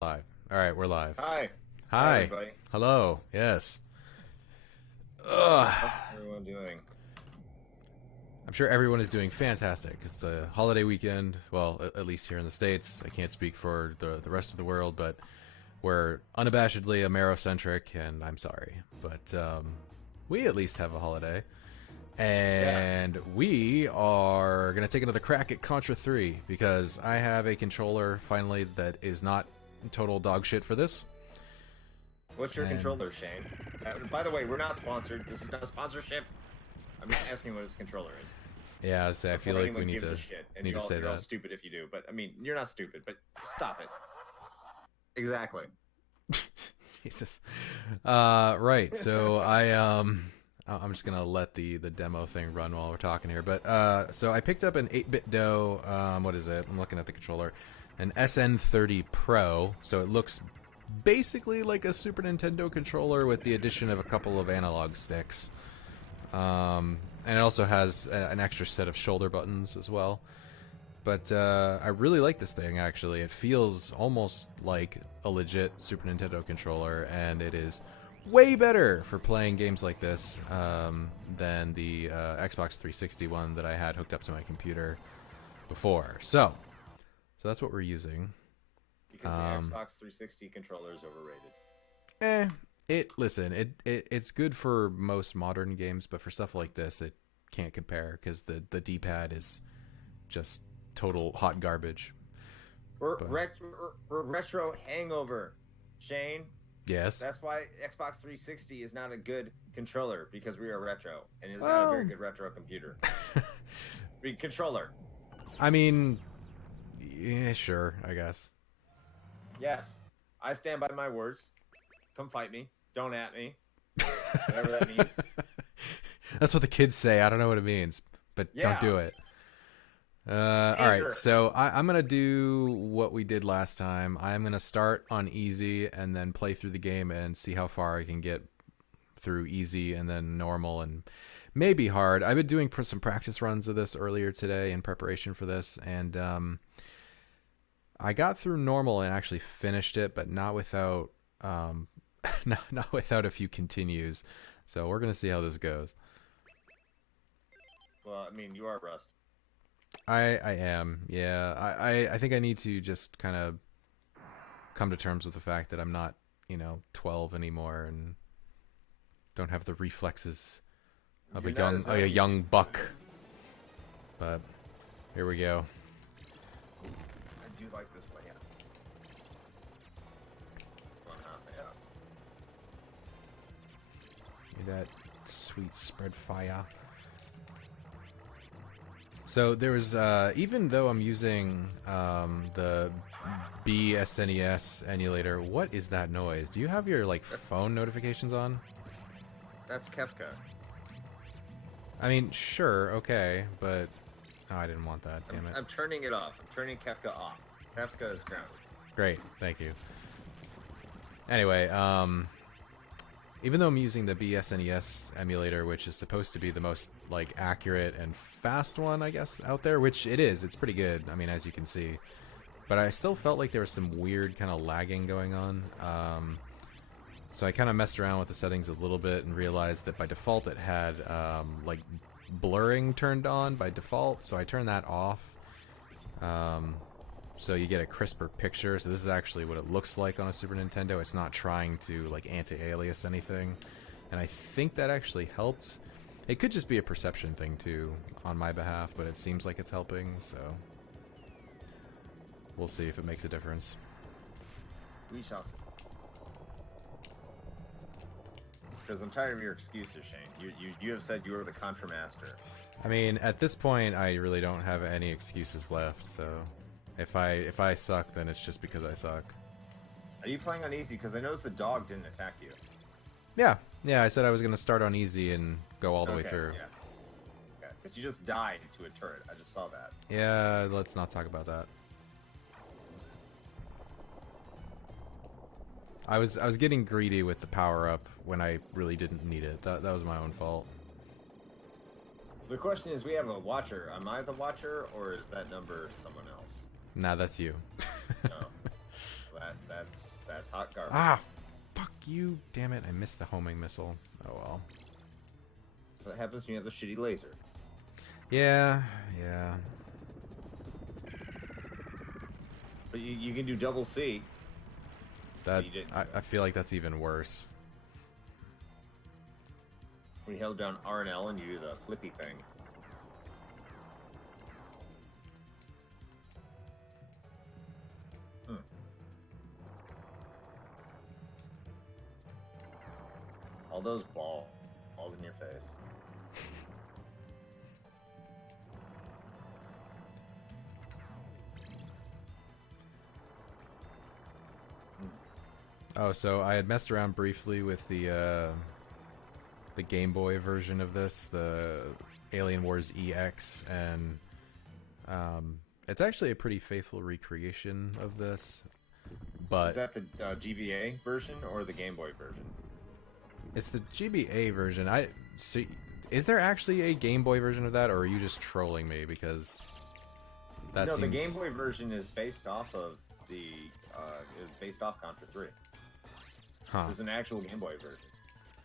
Live. All right, we're live. Hi. Hi, Hi. everybody. Hello. Yes. So, Ugh. how's everyone doing? I'm sure everyone is doing fantastic. It's the holiday weekend. Well, at least here in the States. I can't speak for the rest of the world, but we're unabashedly Amerocentric, and I'm sorry. But we at least have a holiday. Yeah. And we are going to take another crack at Contra 3 because I have a controller finally that is not total dog shit for this. What's your And controller, Shane? By the way, we're not sponsored. This is not a sponsorship. I'm just asking what his controller is. yeah, I feel Before like we anyone need gives to a shit. And need to say you're all that. stupid if you do. But, I mean, you're not stupid, but stop it. Exactly. Jesus. Right. So I'm just gonna let the demo thing run while we're talking here. But so I picked up an 8-bit Do. What is it? I'm looking at the controller. An SN30 Pro. So it looks basically like a Super Nintendo controller with the addition of a couple of analog sticks. And it also has an extra set of shoulder buttons as well. But I really like this thing, actually. It feels almost like a legit Super Nintendo controller, and it is way better for playing games like this than the Xbox 360 one that I had hooked up to my computer before. So that's what we're using. Because the Xbox 360 controller is overrated. It's good for most modern games, but for stuff like this, it can't compare because the D-pad is just total hot garbage. We're retro hangover, Shane. Yes. That's why Xbox 360 is not a good controller, because we are retro, and it's not a very good retro computer. Controller. I mean, yeah, sure, I guess. Yes, I stand by my words. Come fight me. Don't at me. Whatever that means. That's what the kids say. I don't know what it means, but don't do it. All right, so I'm going to do what we did last time. I'm going to start on easy and then play through the game and see how far I can get through easy and then normal and maybe hard. I've been doing some practice runs of this earlier today in preparation for this, and I got through normal and actually finished it, but not without not without a few continues. So we're going to see how this goes. Well, I mean, you are Rust. I am, yeah. I think I need to just kind of come to terms with the fact that I'm not, 12 anymore and don't have the reflexes of a young buck. But here we go. I do like this layout. Well, not layout. That sweet spread fire. So there was, even though I'm using the BSNES emulator, what is that noise? Do you have your phone notifications on? That's Kefka. I mean, sure, okay, but oh, I didn't want that. Damn it. I'm turning it off. I'm turning Kefka off. Kefka is grounded. Great, thank you. Anyway, even though I'm using the BSNES emulator, which is supposed to be the most accurate and fast one, I guess, out there, which it is, it's pretty good. I mean, as you can see, but I still felt like there was some weird kind of lagging going on. So I kind of messed around with the settings a little bit and realized that by default it had blurring turned on by default. So I turned that off. So you get a crisper picture. So this is actually what it looks like on a Super Nintendo. It's not trying to anti-alias anything, and I think that actually helped. It could just be a perception thing too on my behalf, but it seems like it's helping, so we'll see if it makes a difference. We shall see. Because I'm tired of your excuses, Shane. You have said you were the Contra master. I mean, at this point, I really don't have any excuses left, so if I suck, then it's just because I suck. Are you playing on easy? Because I noticed the dog didn't attack you. Yeah, I said I was going to start on easy and go all the way through. Yeah. Okay, because you just died to a turret. I just saw that. Yeah, let's not talk about that. I was getting greedy with the power up when I really didn't need it. That was my own fault. So the question is, we have a watcher. Am I the watcher, or is that number someone else? Nah, that's you. No. Well, That's hot garbage. Ah, fuck you! Damn it! I missed the homing missile. Oh well. What happens when you have the shitty laser? Yeah, yeah. But you can do double C. That You didn't. I feel like that's even worse. When you held down R and L and you do the flippy thing. All those balls in your face. Oh, so I had messed around briefly with the Game Boy version of this, the Alien Wars EX, and it's actually a pretty faithful recreation of this. But is that the GBA version or the Game Boy version? It's the GBA version. Is there actually a Game Boy version of that, or are you just trolling me? Because that seems... the Game Boy version is based off of Contra 3. Huh. There's an actual Game Boy version.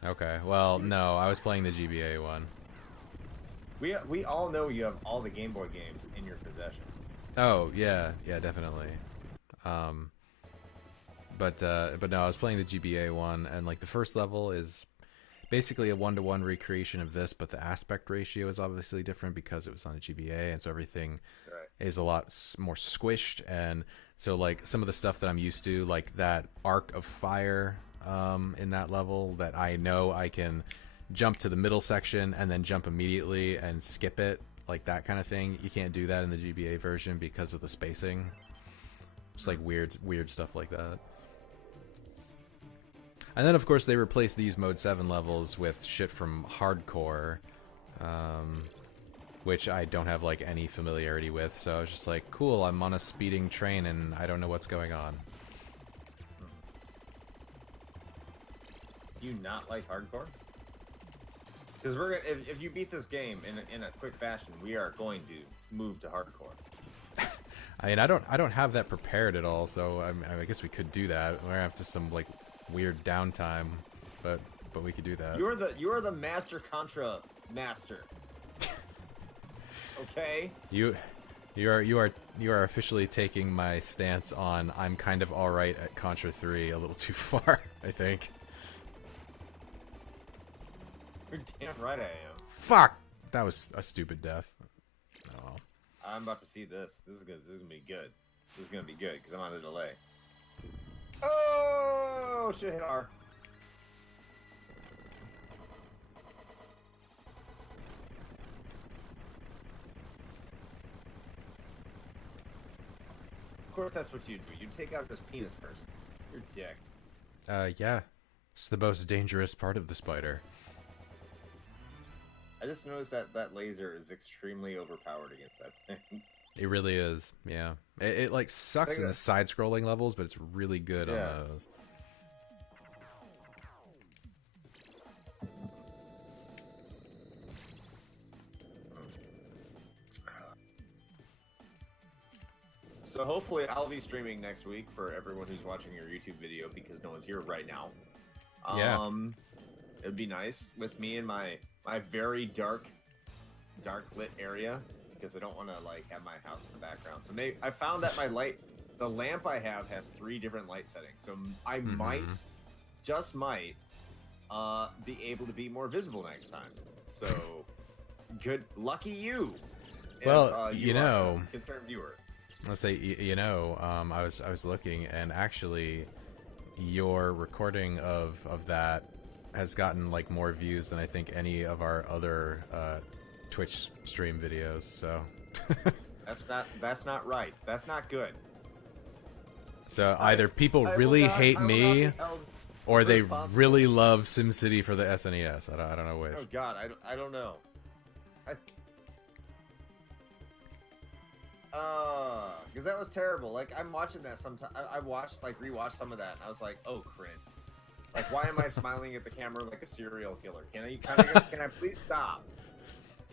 Okay. Well, no, I was playing the GBA one. We all know you have all the Game Boy games in your possession. Oh yeah, definitely. But no, I was playing the GBA one, and like the first level is basically a 1-to-1 recreation of this, but the aspect ratio is obviously different because it was on a GBA, and so everything is a lot more squished. And so like some of the stuff that I'm used to, like that arc of fire in that level, that I know I can jump to the middle section and then jump immediately and skip it, like that kind of thing. You can't do that in the GBA version because of the spacing. Just like weird stuff like that. And then, of course, they replaced these Mode 7 levels with shit from Hardcore, which I don't have, like, any familiarity with. So I was just like, cool, I'm on a speeding train and I don't know what's going on. Do you not like Hardcore? Because we're gonna, if you beat this game in a quick fashion, we are going to move to Hardcore. I mean, I don't have that prepared at all, so I guess we could do that. We're gonna have to some, like, weird downtime, but we could do that. You are the master Contra master. Okay. You are officially taking my stance on I'm kind of alright at Contra 3 a little too far, I think. You're damn right I am. Fuck! That was a stupid death. Oh. I'm about to see this. This is gonna be good. This is gonna be good because I'm on a delay. Oh, shit, hit R. Of course, that's what you do. You take out his penis first. Your dick. Yeah. It's the most dangerous part of the spider. I just noticed that laser is extremely overpowered against that thing. It really is, yeah. It like sucks in the side-scrolling levels, but it's really good on those. So hopefully I'll be streaming next week for everyone who's watching your YouTube video because no one's here right now. Yeah. It'd be nice with me in my very dark lit area because I don't want to like have my house in the background. So maybe I found that the lamp I have has 3 different light settings. So I just might be able to be more visible next time. So good, lucky you. Well, you know, concerned viewer. Let's say, I was looking, and actually, your recording of that has gotten like more views than I think any of our other Twitch stream videos. So that's not right. That's not good. So either people really hate me, or they really love SimCity for the SNES. I don't know which. Oh God, I don't know. Because that was terrible. Like, I'm watching that sometimes. I rewatched some of that, and I was like, oh, cringe. Like, why am I smiling at the camera like a serial killer? Can I please stop?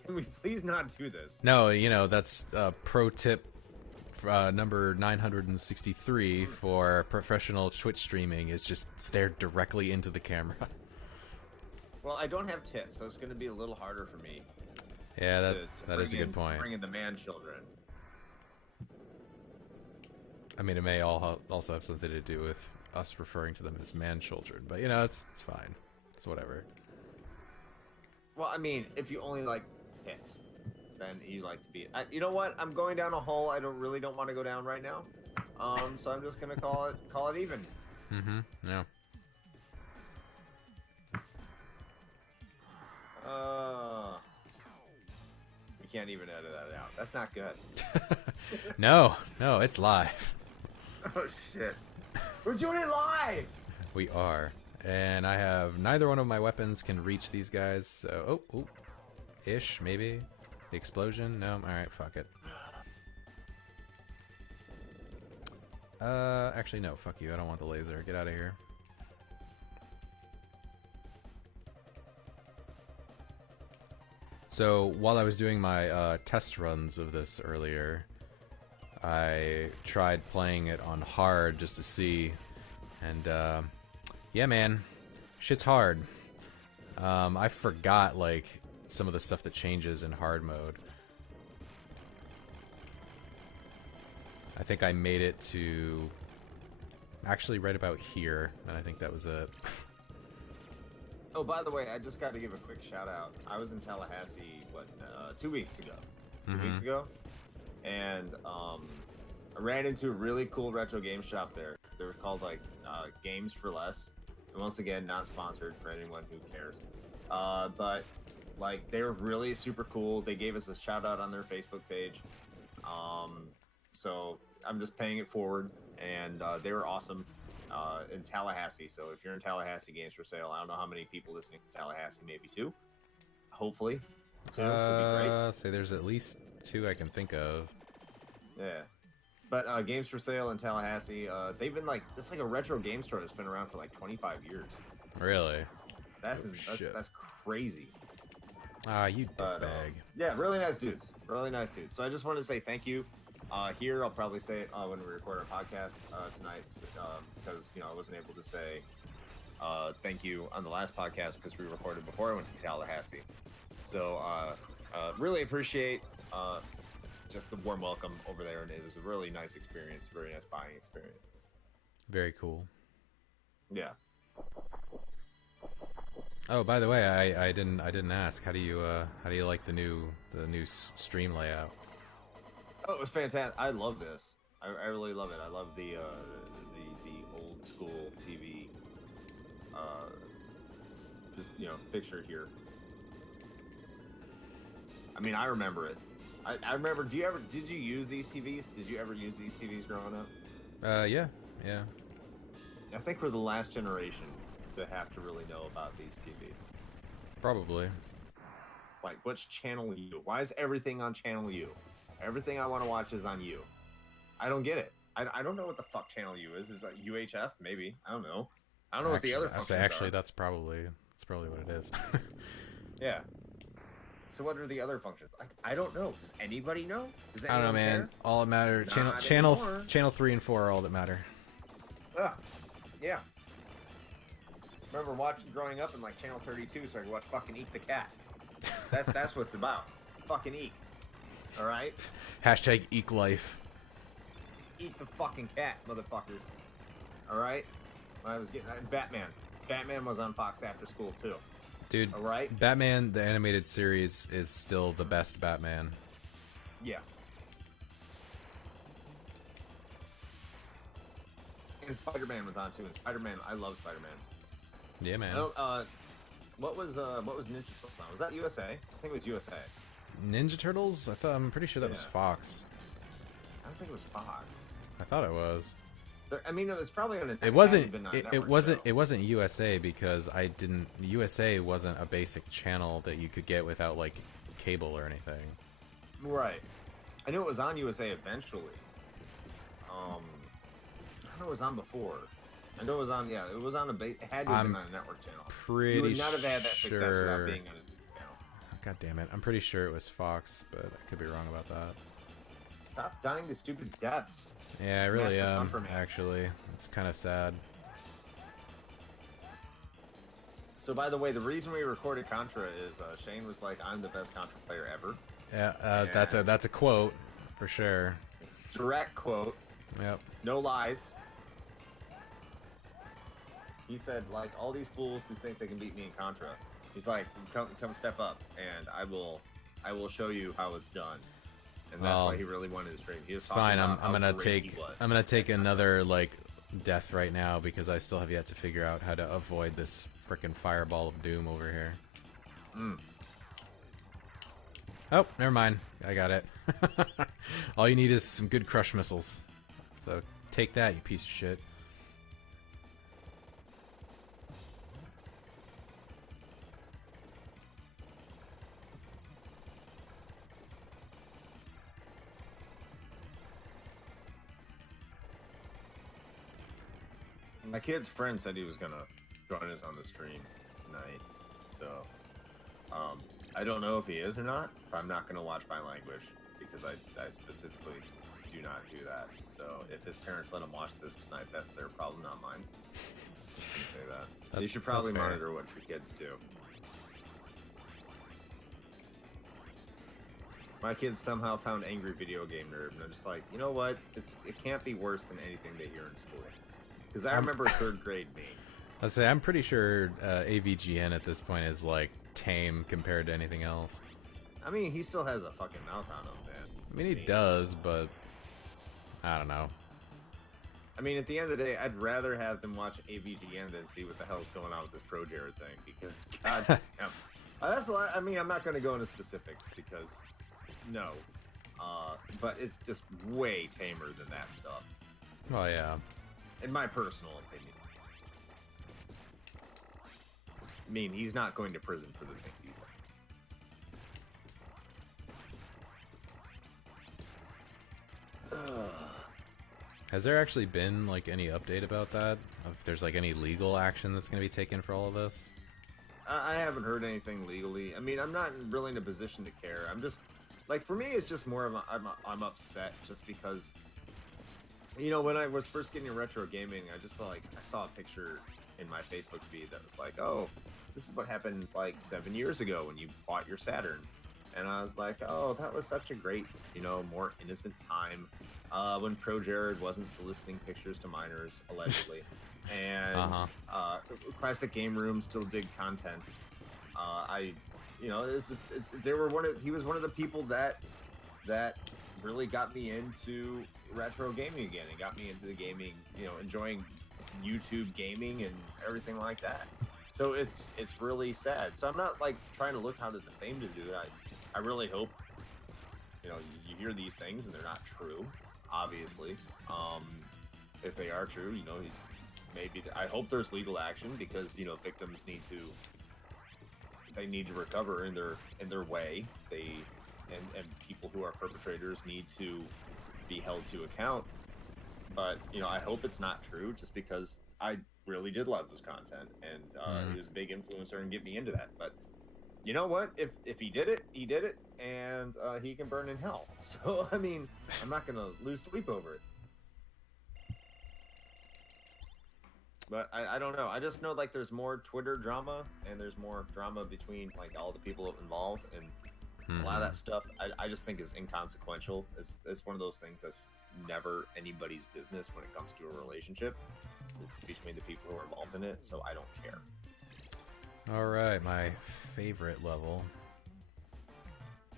Can we please not do this? No, that's a pro tip number 963 for professional Twitch streaming is just stared directly into the camera. Well, I don't have tits, so it's going to be a little harder for me. Yeah, that is a good point. Bring in the man children. I mean, it may also have something to do with us referring to them as man children, but you know, it's fine. It's whatever. Well, I mean, if you only like tits, then you like to be. You know what? I'm going down a hole I really don't want to go down right now. So I'm just gonna call it even. Mm-hmm. Yeah. We can't even edit that out. That's not good. No, it's live. Oh shit. We're doing it live. We are, and I have neither one of my weapons can reach these guys. So, ish maybe. The explosion? No. All right, fuck it. Actually no. Fuck you. I don't want the laser. Get out of here. So while I was doing my test runs of this earlier, I tried playing it on hard just to see, and yeah, man, shit's hard. I forgot like some of the stuff that changes in hard mode. I think I made it to actually right about here, and I think that was it. Oh, by the way, I just got to give a quick shout out. I was in Tallahassee, 2 weeks ago? 2 weeks ago, and I ran into a really cool retro game shop there. They were called like Games for Less. And once again, not sponsored for anyone who cares. But like they were really super cool. They gave us a shout out on their Facebook page. So I'm just paying it forward, and they were awesome in Tallahassee. So if you're in Tallahassee, Games for Sale. I don't know how many people listening to Tallahassee, maybe 2. Hopefully, 2 would be great. Say there's at least 2 I can think of. Yeah. But Games for Sale in Tallahassee, they've been like, it's like a retro game store that's been around for like 25 years. Really? That's crazy. Ah, you dickbag. Yeah, really nice dudes. Really nice dudes. So I just wanted to say thank you. Here, I'll probably say it when we record our podcast tonight, because I wasn't able to say thank you on the last podcast because we recorded before I went to Tallahassee. So really appreciate just the warm welcome over there, and it was a really nice experience, very nice buying experience. Very cool. Yeah. Oh, by the way, I didn't ask. How do you like the new stream layout? Oh, it was fantastic. I love this. I really love it. I love the old school TV just picture here. I mean, I remember it. I remember. Did you use these TVs? Did you ever use these TVs growing up? Yeah. I think we're the last generation to have to really know about these TVs. Probably. Like, what's channel U? Why is everything on channel U? Everything I want to watch is on U. I don't get it. I don't know what the fuck channel U is. Is that UHF? Maybe. I don't know. I don't know what the other functions actually, are. that's probably what it is. Yeah. So what are the other functions? I don't know. Does anybody know? Does anyone I don't know, man. care? All that matters. Channel 3 and 4 are all that matter. Yeah. Remember growing up in like channel 32 so I could watch fucking Eek the Cat. That's what it's about. Fucking Eek. All right. Hashtag Eek Life. Eat the fucking cat, motherfuckers. All right. When I was getting Batman. Batman was on Fox after school too. Dude, all right. Batman the animated series is still the best Batman. Yes. And Spider-Man was on too. And Spider-Man, I love Spider-Man. Yeah, man. What was Ninja Turtles on? Was that USA? I think it was USA. Ninja Turtles? I'm pretty sure that was Fox. I don't think it was Fox. I thought it was. I mean, it was probably on a. It wasn't USA because USA wasn't a basic channel that you could get without like cable or anything. Right. I knew it was on USA eventually. I don't know it was on before. I know it was on. Yeah, it was on it had to have been on a network channel. Pretty you would not have had that success without being on a channel. God damn it! I'm pretty sure it was Fox, but I could be wrong about that. Stop dying to stupid deaths. Yeah, I really Master am, Compromise. actually. It's kind of sad. So, by the way, the reason we recorded Contra is Shane was like, "I'm the best Contra player ever." Yeah, that's a quote, for sure. Direct quote. Yep. No lies. He said, like, all these fools who think they can beat me in Contra. He's like, come step up, and I will show you how it's done. And that's why he really wanted to stream. He was talking Fine, about I'm how gonna great take he was. I'm gonna take another like death right now because I still have yet to figure out how to avoid this frickin' fireball of doom over here. Oh, never mind. I got it. All you need is some good crush missiles. So take that, you piece of shit. My kid's friend said he was gonna join us on the stream tonight, so I don't know if he is or not. But I'm not gonna watch my language because I specifically do not do that. So if his parents let him watch this tonight, that's their problem, not mine. Just gonna say that. You should probably monitor what your kids do. My kids somehow found Angry Video Game Nerd, and I'm just like, you know what? It can't be worse than anything they hear in school. Because I remember third grade me. I'll say I'm pretty sure AVGN at this point is like tame compared to anything else. I mean, he still has a fucking mouth on him, man. I mean, he does, but I don't know. I mean, at the end of the day, I'd rather have them watch AVGN than see what the hell's going on with this Pro Jared thing. Because, god damn. That's a lot. I mean, I'm not going to go into specifics because, no. But it's just way tamer than that stuff. Oh, yeah. In my personal opinion. I mean, he's not going to prison for the things he's like. Has there actually been like any update about that? If there's like any legal action that's going to be taken for all of this? I haven't heard anything legally. I mean, I'm not really in a position to care. I'm just like, for me, it's just more of I'm upset just because, you know, when I was first getting retro gaming, I saw a picture in my Facebook feed that was like, oh, this is what happened like 7 years ago when you bought your Saturn. And I was like, oh, that was such a great, you know, more innocent time when Pro Jared wasn't soliciting pictures to minors, allegedly. And Classic Game Room still did content. You know, he was one of the people that really got me into retro gaming again. It got me into the gaming, you know, enjoying YouTube gaming and everything like that. So it's really sad. So I'm not like trying to look how to defame to do it. I really hope, you know, you hear these things and they're not true, obviously. If they are true, you know, maybe I hope there's legal action because, you know, victims need to recover in their way. And people who are perpetrators need to be held to account. But, you know, I hope it's not true just because I really did love this content and he was a big influencer and get me into that. But you know what? If he did it, and he can burn in hell. So, I mean, I'm not going to lose sleep over it. But I don't know. I just know, like, there's more Twitter drama, and there's more drama between, like, all the people involved, and a lot of that stuff I just think is inconsequential. It's one of those things that's never anybody's business when it comes to a relationship. It's between the people who are involved in it, so I don't care. Alright, my favorite level.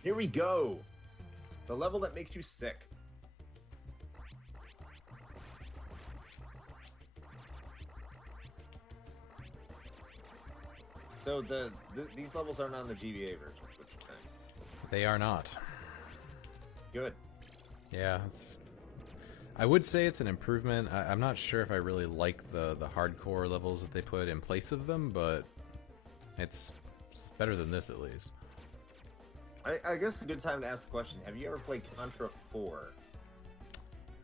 Here we go! The level that makes you sick. So these levels aren't on the GBA version, is what you're saying? They are not. Good. Yeah, I would say it's an improvement. I'm not sure if I really like the hardcore levels that they put in place of them, but it's better than this at least. I guess it's a good time to ask the question, have you ever played Contra 4?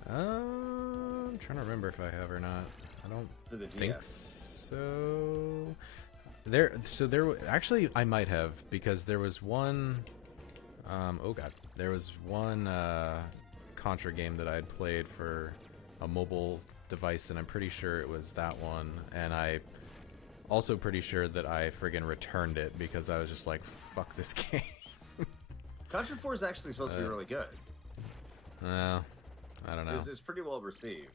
I'm trying to remember if I have or not. I don't think so. Actually, I might have, because there was one, oh god, there was one Contra game that I had played for a mobile device, and I'm pretty sure it was that one. And I also pretty sure that I friggin' returned it because I was just like, fuck this game. Contra 4 is actually supposed to be really good. I don't know. It's pretty well received.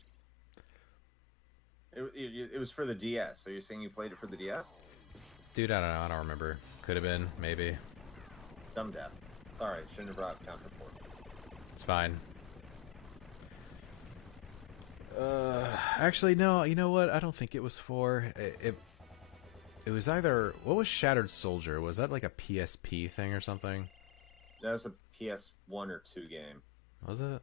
It was for the DS, so you're saying you played it for the DS? Dude, I don't know. I don't remember. Could have been, maybe. Dumb death. Sorry, shouldn't have brought Contra 4. It's fine. Actually, no. You know what? I don't think it was 4. It was either... What was Shattered Soldier? Was that like a PSP thing or something? That was a PS1 or 2 game. Was it?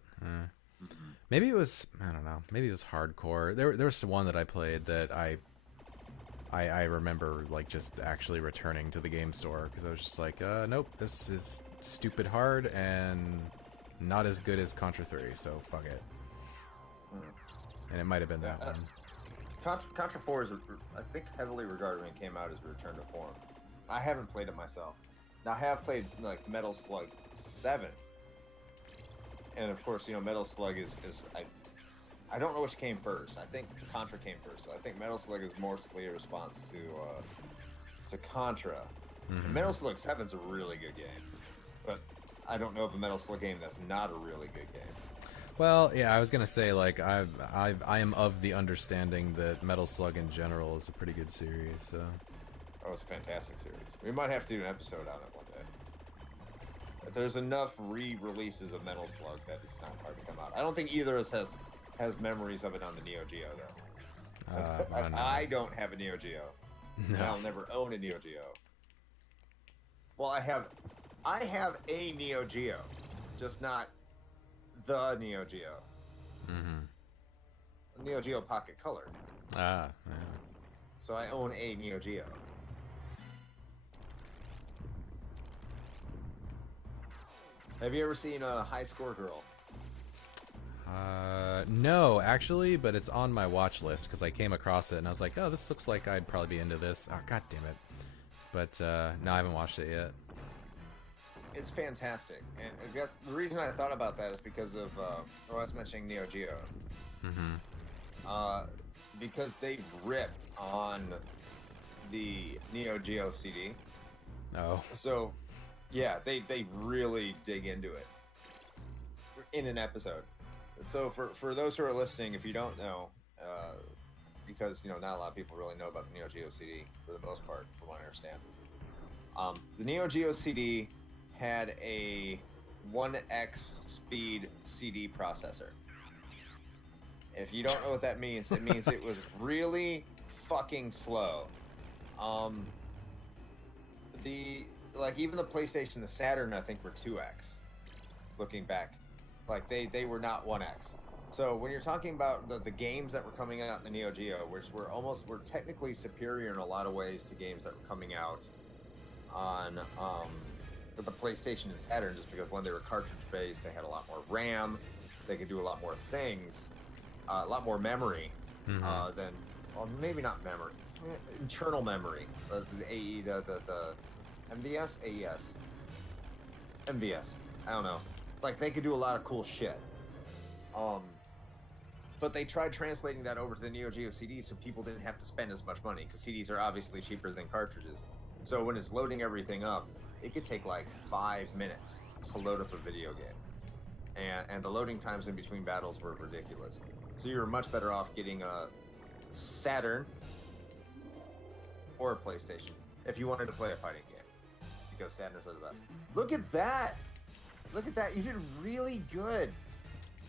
Maybe it was... I don't know. Maybe it was Hardcore. There was one that I played that I remember like just actually returning to the game store because I was just like, nope, this is stupid hard and not as good as Contra 3, so fuck it. And it might have been that one. Contra 4 is, I think, heavily regarded when it came out as a return to form. I haven't played it myself. Now, I have played like Metal Slug 7, and of course, you know, Metal Slug is I don't know which came first. I think Contra came first. So I think Metal Slug is mostly a response to Contra. Metal Slug 7 is a really good game, but I don't know of a Metal Slug game that's not a really good game. Well, yeah, I was gonna say like I am of the understanding that Metal Slug in general is a pretty good series. So. Oh, it's a fantastic series. We might have to do an episode on it one day. There's enough re-releases of Metal Slug that it's not hard to come out. I don't think either of us has memories of it on the Neo Geo though. I don't have a Neo Geo. No. And I'll never own a Neo Geo. Well, I have a Neo Geo, just not the Neo Geo. A Neo Geo Pocket Color. Yeah. So I own a Neo Geo. Have you ever seen a High Score Girl? No, actually, but it's on my watch list because I came across it and I was like, oh, this looks like I'd probably be into this. Oh, god damn it. But, no, I haven't watched it yet. It's fantastic. And I guess the reason I thought about that is because of, I was mentioning Neo Geo. Because they rip on the Neo Geo CD. Oh. So, yeah, they really dig into it in an episode. So for those who are listening, if you don't know, because, you know, not a lot of people really know about the Neo Geo CD for the most part, from what I understand. The Neo Geo CD had a 1x speed CD processor. If you don't know what that means, it means it was really fucking slow. Even the PlayStation, the Saturn, I think were 2x. Looking back, like they were not 1x. So when you're talking about the games that were coming out in the Neo Geo, which were technically superior in a lot of ways to games that were coming out on the PlayStation and Saturn, just because when they were cartridge based, they had a lot more RAM, they could do a lot more things, a lot more memory than, well, maybe not memory, internal memory, the AE, the MVS, AES, MVS. I don't know. Like, they could do a lot of cool shit. But they tried translating that over to the Neo Geo CD so people didn't have to spend as much money, because CDs are obviously cheaper than cartridges. So when it's loading everything up, it could take like 5 minutes to load up a video game. And the loading times in between battles were ridiculous. So you were much better off getting a Saturn or a PlayStation if you wanted to play a fighting game, because Saturns are the best. Look at that! Look at that! You did really good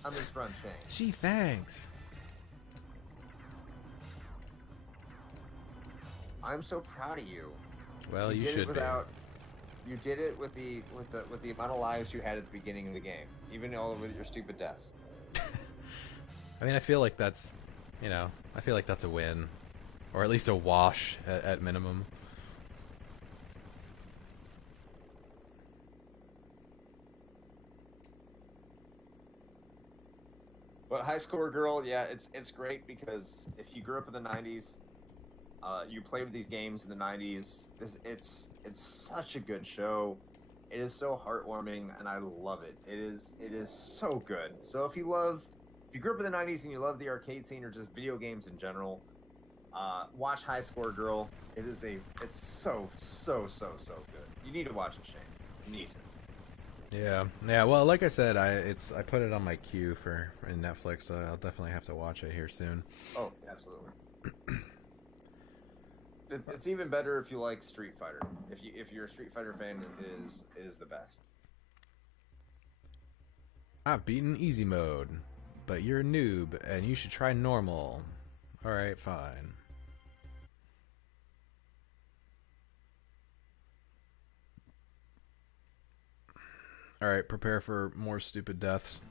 on this run, Shane. Gee, thanks. I'm so proud of you. Well, you should be. You did it with the amount of lives you had at the beginning of the game, even all with your stupid deaths. I mean, I feel like that's, you know, I feel like that's a win, or at least a wash at minimum. But High Score Girl, yeah, it's great because if you grew up in the '90s, you played with these games in the '90s. It's such a good show. It is so heartwarming, and I love it. It is so good. So if you grew up in the '90s and you love the arcade scene or just video games in general, watch High Score Girl. It's so good. You need to watch it, Shane. You need to. Yeah. Well, like I said, I put it on my queue for in Netflix. So I'll definitely have to watch it here soon. Oh, absolutely. It's even better if you like Street Fighter. If you're a Street Fighter fan, it is the best. I've beaten easy mode, but you're a noob and you should try normal. All right, fine. All right, prepare for more stupid deaths.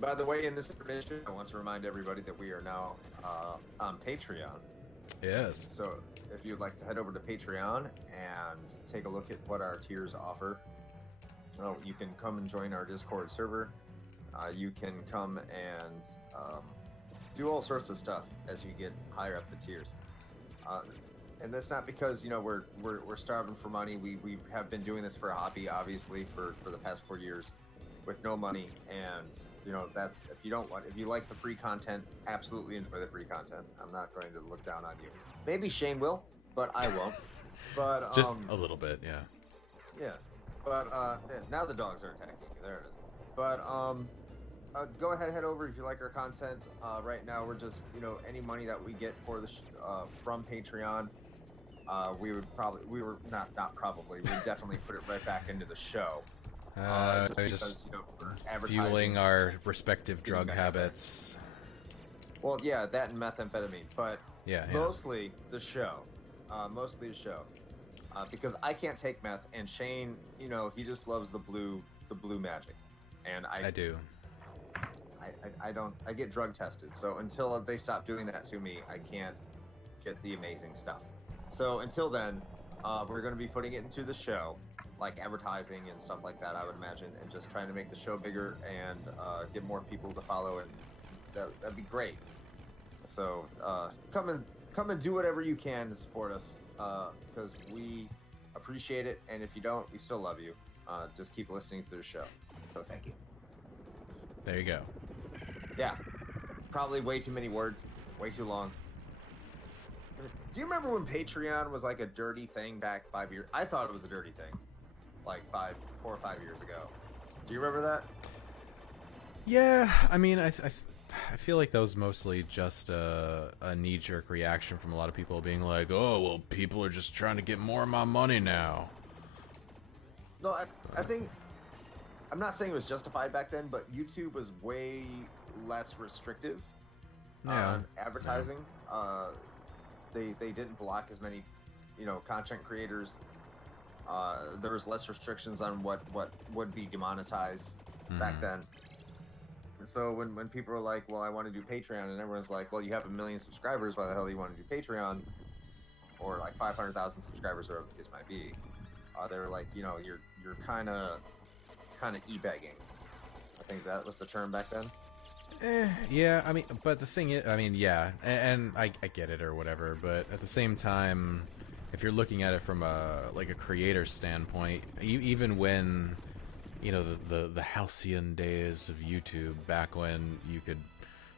By the way, in this information, I want to remind everybody that we are now on Patreon. Yes. So if you'd like to head over to Patreon and take a look at what our tiers offer, you can come and join our Discord server. You can come and do all sorts of stuff as you get higher up the tiers. And that's not because we're starving for money. We have been doing this for a hobby, obviously, for the past 4 years with no money. And that's if you like the free content, absolutely enjoy the free content. I'm not going to look down on you. Maybe Shane will, but I won't. But just a little bit, yeah. Yeah, but now the dogs are attacking you. There it is. But go ahead, head over if you like our content. Right now, we're just any money that we get for the from Patreon, we would definitely put it right back into the show. Just fueling our respective drug habits. Well, yeah, that and methamphetamine, but yeah. Mostly the show. Because I can't take meth, and Shane, he just loves the blue magic, and I do. I get drug tested, so until they stop doing that to me, I can't get the amazing stuff. So until then, we're going to be putting it into the show, like advertising and stuff like that, I would imagine, and just trying to make the show bigger and get more people to follow, and that'd be great. So come and do whatever you can to support us, because we appreciate it, and if you don't, we still love you. Just keep listening to the show. So thank you. There you go. Yeah, probably way too many words, way too long. Do you remember when Patreon was like a dirty thing back 5 years? I thought it was a dirty thing, like 4 or 5 years ago. Do you remember that? Yeah, I mean, I feel like that was mostly just a knee-jerk reaction from a lot of people being like, "Oh, well, people are just trying to get more of my money now." No, I think I'm not saying it was justified back then, but YouTube was way less restrictive on advertising. Yeah. They didn't block as many, content creators. There was less restrictions on what would be demonetized back then. So when people were like, "Well, I want to do Patreon," and everyone's like, "Well, you have 1 million subscribers. Why the hell do you want to do Patreon?" Or like 500,000 subscribers, or whatever the case might be. They were like, you're kind of e-begging. I think that was the term back then. Yeah, I mean, but the thing is, I mean, yeah, and I get it or whatever, but at the same time, if you're looking at it from a creator standpoint, even when, the halcyon days of YouTube, back when you could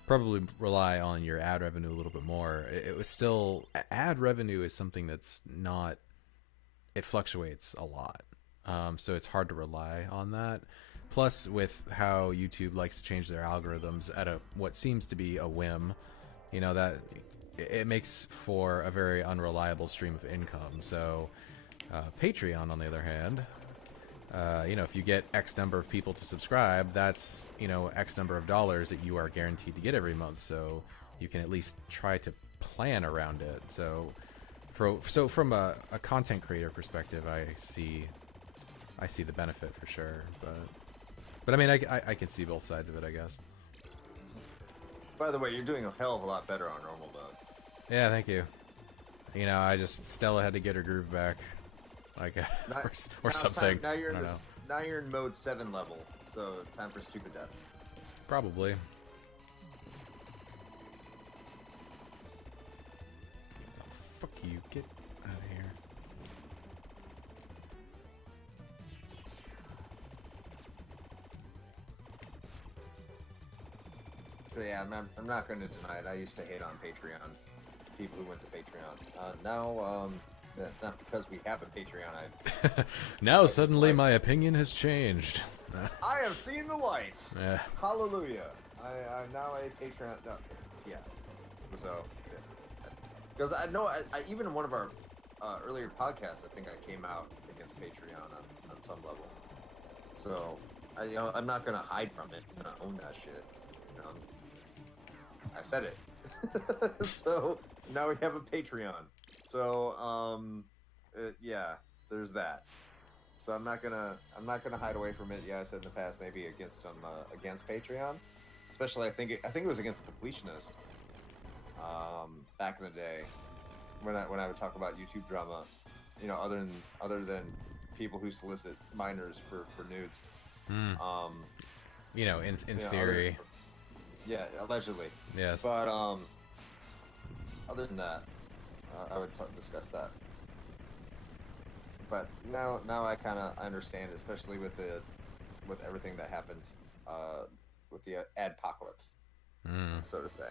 probably rely on your ad revenue a little bit more, it was still, ad revenue is something that's not, it fluctuates a lot. So it's hard to rely on that. Plus, with how YouTube likes to change their algorithms at what seems to be a whim, that it makes for a very unreliable stream of income. So Patreon, on the other hand, if you get X number of people to subscribe, that's, X number of dollars that you are guaranteed to get every month. So you can at least try to plan around it. So from a content creator perspective, I see the benefit for sure, but I mean, I can see both sides of it, I guess. By the way, you're doing a hell of a lot better on normal mode. Yeah, thank you. Stella had to get her groove back, or something. Now you're in mode 7 level, so time for stupid deaths. Probably. Fuck you. Get out of here. So yeah, I'm not going to deny it. I used to hate on Patreon. People who went to Patreon. Now, it's not because we have a Patreon. Now I suddenly dislike- my opinion has changed. I have seen the light. Yeah. Hallelujah. I'm now a Patreon. No, yeah. So, because I know, I even in one of our earlier podcasts, I think I came out against Patreon on some level. So, I'm not gonna hide from it. I'm gonna own that shit. I said it. So now we have a Patreon. So, yeah, there's that. So I'm not gonna hide away from it. Yeah, I said in the past maybe against Patreon, especially I think it was against the Depletionist. Back in the day, when I would talk about YouTube drama, other than people who solicit minors for nudes. In theory. Yeah, allegedly. Yes. But other than that, I would discuss that. But now I understand, especially with everything that happened with the adpocalypse, so to say.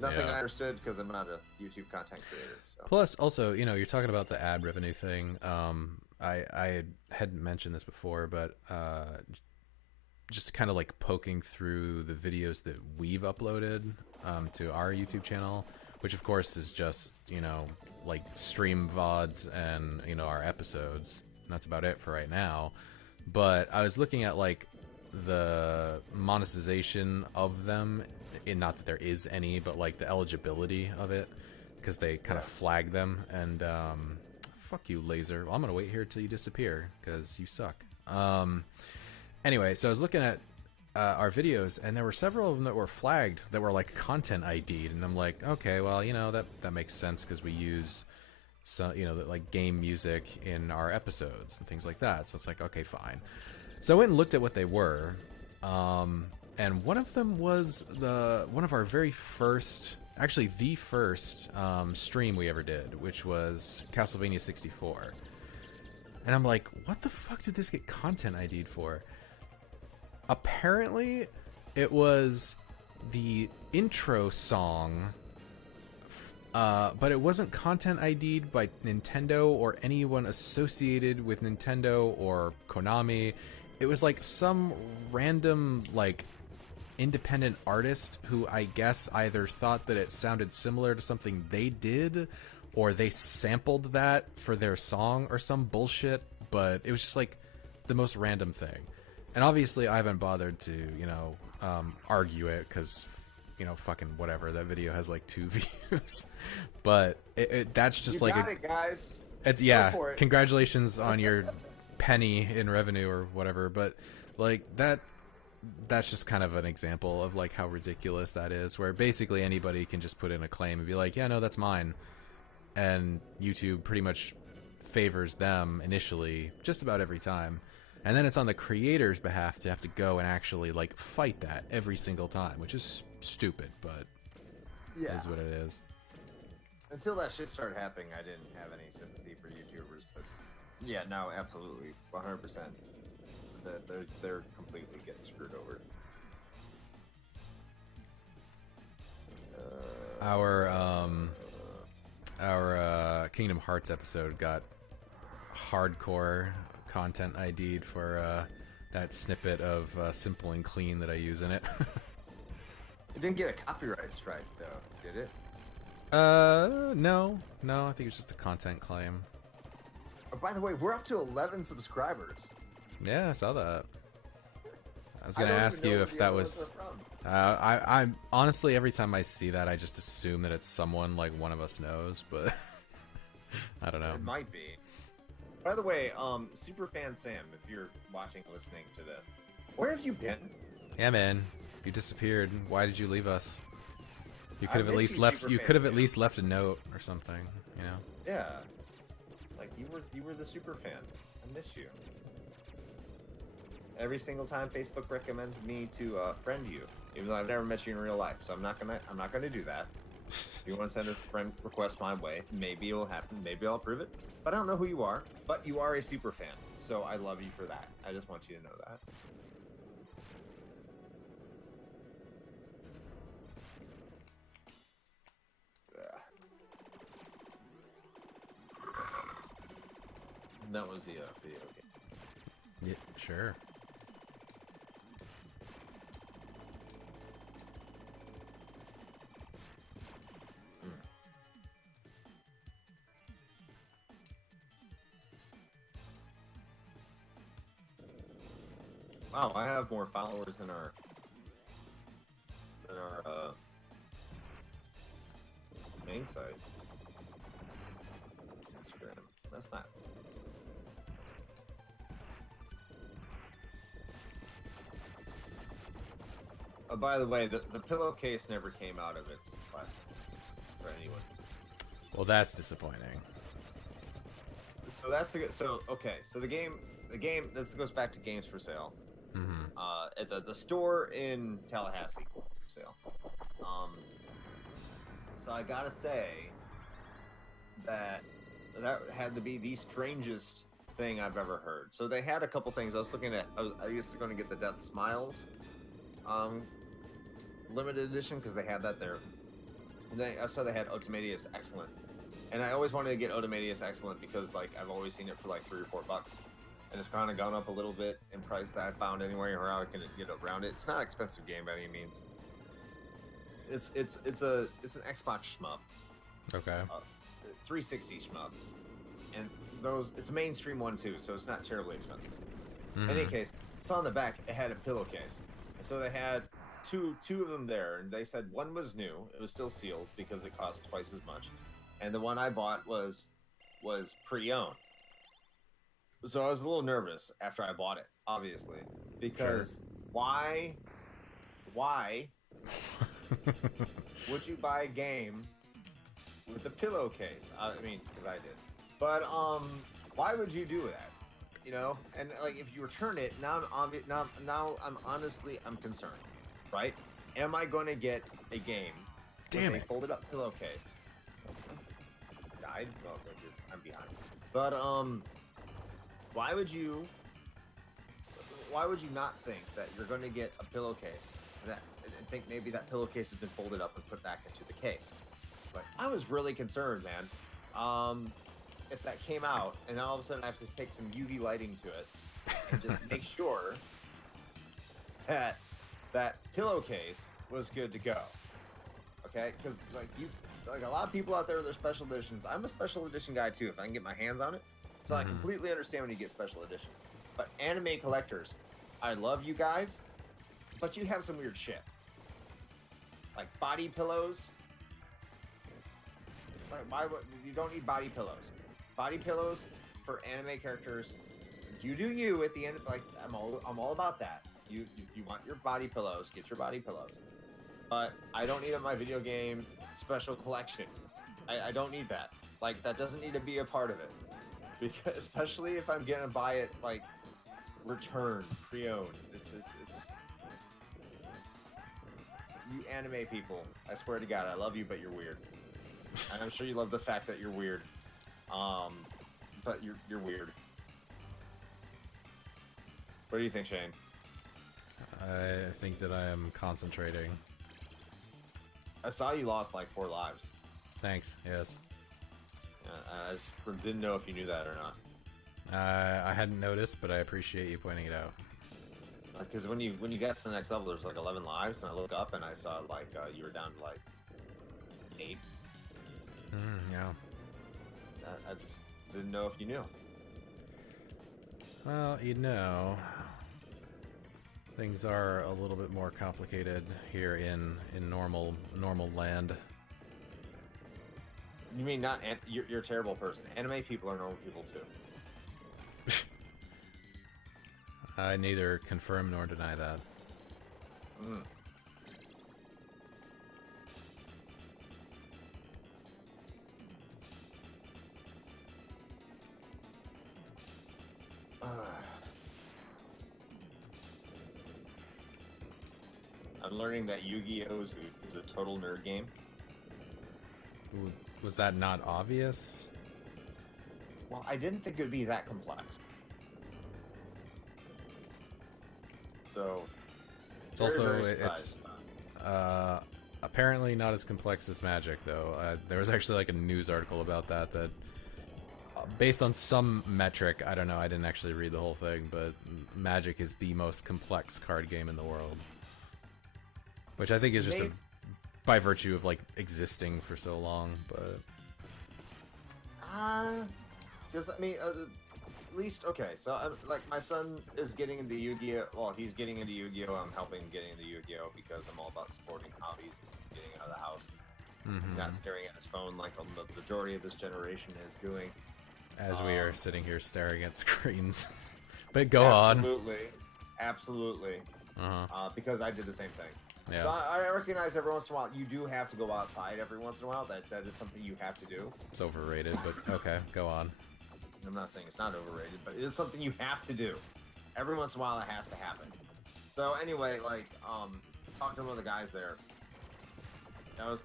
Nothing I understood because I'm not a YouTube content creator. So. Plus, also, you're talking about the ad revenue thing. I hadn't mentioned this before, but just kind of like poking through the videos that we've uploaded to our YouTube channel, which of course is just, like stream VODs and, our episodes. And that's about it for right now. But I was looking at like the monetization of them, not that there is any, but like the eligibility of it, because they kind of flag them. And fuck you, Laser. Well, I'm gonna wait here till you disappear because you suck. Anyway, so I was looking at our videos, and there were several of them that were flagged that were like content ID'd, and I'm like, okay, well, that makes sense because we use like game music in our episodes and things like that. So it's like, okay, fine. So I went and looked at what they were, and one of them was one of our very first, actually the first stream we ever did, which was Castlevania 64. And I'm like, what the fuck did this get content ID'd for? Apparently, it was the intro song, but it wasn't content ID'd by Nintendo or anyone associated with Nintendo or Konami. It was like some random, like, independent artist who I guess either thought that it sounded similar to something they did, or they sampled that for their song or some bullshit, but it was just like the most random thing. And obviously I haven't bothered to, argue it because, fucking whatever. That video has like 2 views. But that's just You got it, guys. It's, yeah, congratulations on your penny in revenue or whatever. But like that's just kind of an example of like how ridiculous that is, where basically anybody can just put in a claim and be like, yeah, no, that's mine. And YouTube pretty much favors them initially just about every time. And then it's on the creator's behalf to have to go and actually like fight that every single time, which is stupid, but yeah, it is what it is. Until that shit started happening, I didn't have any sympathy for YouTubers, but yeah, no, absolutely, 100%. They're completely getting screwed over. Our Kingdom Hearts episode got hardcore content ID'd for that snippet of Simple and Clean that I use in it. It didn't get a copyright strike though, did it? No, I think it was just a content claim. Oh, by the way, we're up to 11 subscribers. Yeah, I saw that. I was gonna ask you if that was. I'm honestly, every time I see that, I just assume that it's someone like one of us knows, but I don't know. It might be. By the way, Superfan Sam, if you're watching, listening to this, where have you been? Yeah, man, you disappeared. Why did you leave us? You could have I at miss least you, left. You Superfan could have at Sam. least left a note or something. Yeah, like you were the superfan. I miss you. Every single time Facebook recommends me to friend you, even though I've never met you in real life, so I'm not gonna do that. If you want to send a friend request my way, maybe it'll happen. Maybe I'll approve it. But I don't know who you are. But you are a super fan, so I love you for that. I just want you to know that. That was the video game. Yeah, sure. Wow, I have more followers than our main site. Instagram. That's not. Oh, by the way, the pillowcase never came out of its plastic for anyone. Well, that's disappointing. So that's okay. So the game this goes back to games for sale. Mm-hmm. At the store in Tallahassee for sale. So I gotta say that had to be the strangest thing I've ever heard. So they had a couple things. I was looking at. I used to going to get the Death Smiles, limited edition because they had that there. And I saw they had Ultimatius Excellent, and I always wanted to get Ultimatius Excellent because like I've always seen it for like $3 or $4. And it's kind of gone up a little bit in price that I found anyway, or how I can get around it. It's not an expensive game by any means. It's an Xbox shmup. Okay. 360 shmup, and it's a mainstream one too, so it's not terribly expensive. Mm-hmm. In any case, so on the back it had a pillowcase, so they had two of them there, and they said one was new, it was still sealed because it cost twice as much, and the one I bought was pre-owned. So I was a little nervous after I bought it, obviously, because why would you buy a game with a pillowcase? I mean, because I did. But why would you do that? You know, and like if you return it, now I'm honestly concerned, right? Am I going to get a game with a folded up pillowcase? Died? Oh, I'm behind. But why would you not think that you're going to get a pillowcase and think maybe that pillowcase has been folded up and put back into the case? But I was really concerned, man. If that came out and all of a sudden I have to take some UV lighting to it and just make sure that that pillowcase was good to go. Okay, because like a lot of people out there with their special editions. I'm a special edition guy too if I can get my hands on it. So I completely understand when you get special edition. But anime collectors, I love you guys, but you have some weird shit. Like body pillows. Like you don't need body pillows. Body pillows for anime characters. You do you at the end. Like I'm all about that. You want your body pillows, get your body pillows. But I don't need it in my video game special collection. I don't need that. Like that doesn't need to be a part of it. Because especially if I'm gonna buy it like returned, pre-owned. It's you anime people. I swear to God, I love you, but you're weird. And I'm sure you love the fact that you're weird. But you're weird. What do you think, Shane? I think that I am concentrating. I saw you lost like 4 lives. Thanks. Yes. I just didn't know if you knew that or not. I hadn't noticed, but I appreciate you pointing it out. Because when you got to the next level, there's like 11 lives, and I look up and I saw like you were down to like 8. Yeah. I just didn't know if you knew. Well, you know, things are a little bit more complicated here in normal land. You mean not? You're a terrible person. Anime people are normal people too. I neither confirm nor deny that. I'm learning that Yu-Gi-Oh is a total nerd game. Was that not obvious? Well, I didn't think it would be that complex. So, It's it's apparently not as complex as Magic, though. There was actually like a news article about that based on some metric, I don't know, I didn't actually read the whole thing, but Magic is the most complex card game in the world. Which I think is just by virtue of like existing for so long, but because I mean, at least okay. So like my son is getting into Yu-Gi-Oh. Well, he's getting into Yu-Gi-Oh. I'm helping getting into Yu-Gi-Oh. because I'm all about supporting hobbies, getting out of the house, not staring at his phone like the majority of this generation is doing. As we are sitting here staring at screens. But go on. Absolutely. Because I did the same thing. Yeah. So I recognize every once in a while you do have to go outside every once in a while. That is something you have to do. It's overrated, but okay, go on. I'm not saying it's not overrated, but it is something you have to do. Every once in a while it has to happen. So anyway, like, talking to one of the guys there, I was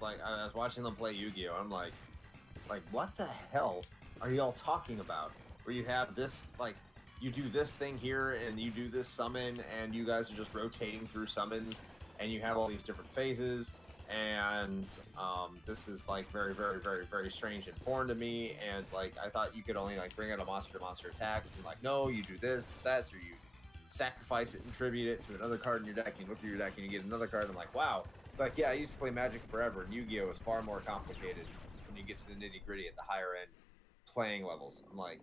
watching them play Yu-Gi-Oh! I'm like, what the hell are y'all talking about? Where you have this, like, you do this thing here, and you do this summon, and you guys are just rotating through summons, and you have all these different phases, and this is, like, very, very, very, very strange and foreign to me, and, like, I thought you could only, like, bring out a monster attacks, and, like, no, you do this, or you sacrifice it and tribute it to another card in your deck, and you look through your deck, and you get another card, and I'm like, wow. It's like, yeah, I used to play Magic forever, and Yu-Gi-Oh! Is far more complicated when you get to the nitty-gritty at the higher end playing levels. I'm like,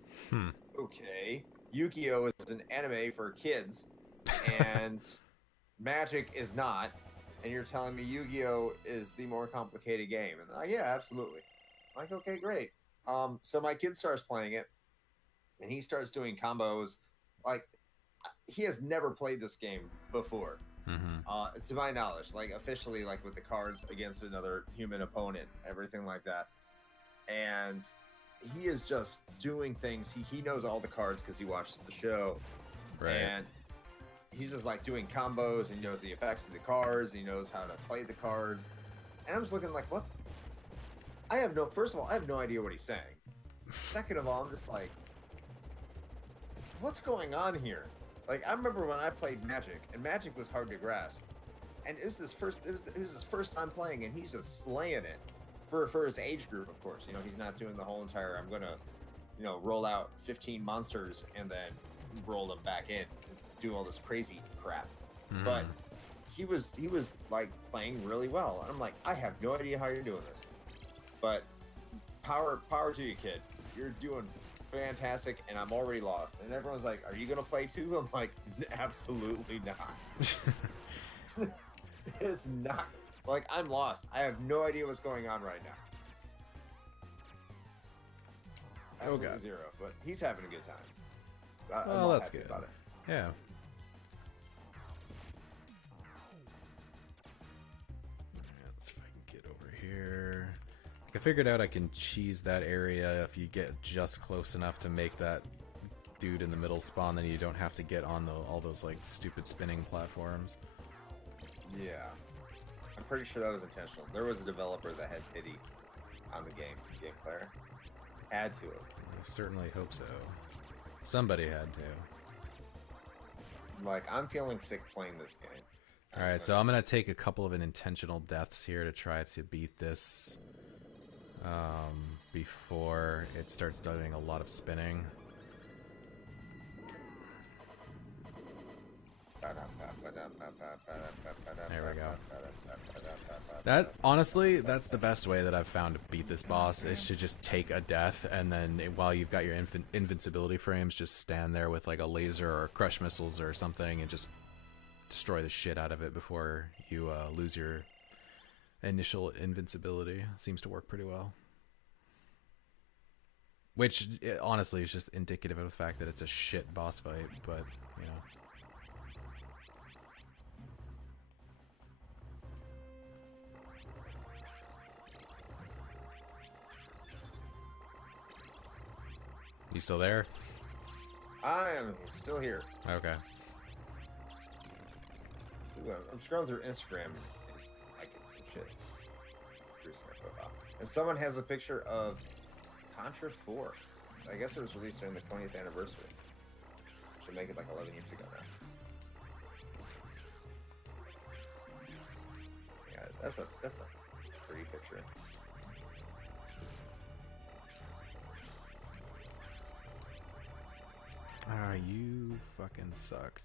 okay, Yu-Gi-Oh! Is an anime for kids, and Magic is not, and you're telling me Yu-Gi-Oh! Is the more complicated game. And like, yeah, absolutely. I'm like, okay, great. So my kid starts playing it, and he starts doing combos. Like, he has never played this game before. To my knowledge, like, officially, like, with the cards against another human opponent, everything like that. And he is just doing things. He knows all the cards because he watches the show. Right. And he's just, like, doing combos, and he knows the effects of the cards, he knows how to play the cards. And I'm just looking like, what? First of all, I have no idea what he's saying. Second of all, I'm just like, what's going on here? Like, I remember when I played Magic, and Magic was hard to grasp. And it was his first time playing, and he's just slaying it. For his age group, of course. You know, he's not doing the whole entire, I'm gonna, you know, roll out 15 monsters and then roll them back in and do all this crazy crap. But he was like playing really well. And I'm like, I have no idea how you're doing this. But power to you, kid. You're doing fantastic, and I'm already lost. And everyone's like, are you gonna play too? I'm like, absolutely not. It's not. Like, I'm lost. I have no idea what's going on right now. Absolutely zero. But he's having a good time. So well, that's good. About it. Yeah. Let's see if I can get over here. I figured out I can cheese that area if you get just close enough to make that dude in the middle spawn, then you don't have to get on all those, like, stupid spinning platforms. Yeah. I'm pretty sure that was intentional. There was a developer that had pity on the game player. Had to. I certainly hope so. Somebody had to. Like, I'm feeling sick playing this game. Alright, so I'm going to take a couple of intentional deaths here to try to beat this before it starts doing a lot of spinning. There we go. Honestly, that's the best way that I've found to beat this boss, is to just take a death, and then while you've got your invincibility frames, just stand there with like a laser or crush missiles or something and just destroy the shit out of it before you lose your initial invincibility. Seems to work pretty well. Which, honestly, is just indicative of the fact that it's a shit boss fight, but, you know. You still there? I am still here. Okay. Ooh, I'm scrolling through Instagram and I can see shit. And someone has a picture of Contra 4. I guess it was released during the 20th anniversary. Should make it like 11 years ago now. Yeah, that's a pretty picture. Ah, you fucking suck.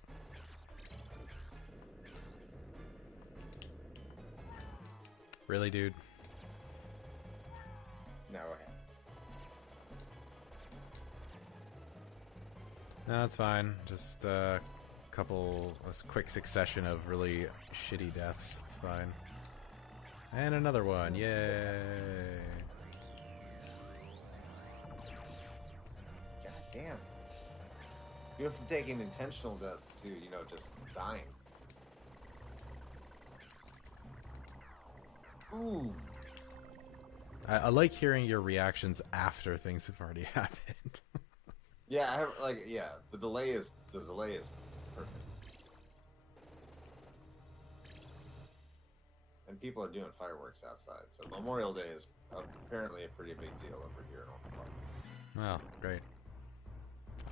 Really, dude? No, No, it's fine. Just a quick succession of really shitty deaths. It's fine. And another one. Yay. God damn. You have to taking intentional deaths too, you know, just dying. Ooh. I like hearing your reactions after things have already happened. Yeah, I have, like, yeah, the delay is perfect. And people are doing fireworks outside, so Memorial Day is apparently a pretty big deal over here in Oklahoma. Oh, great.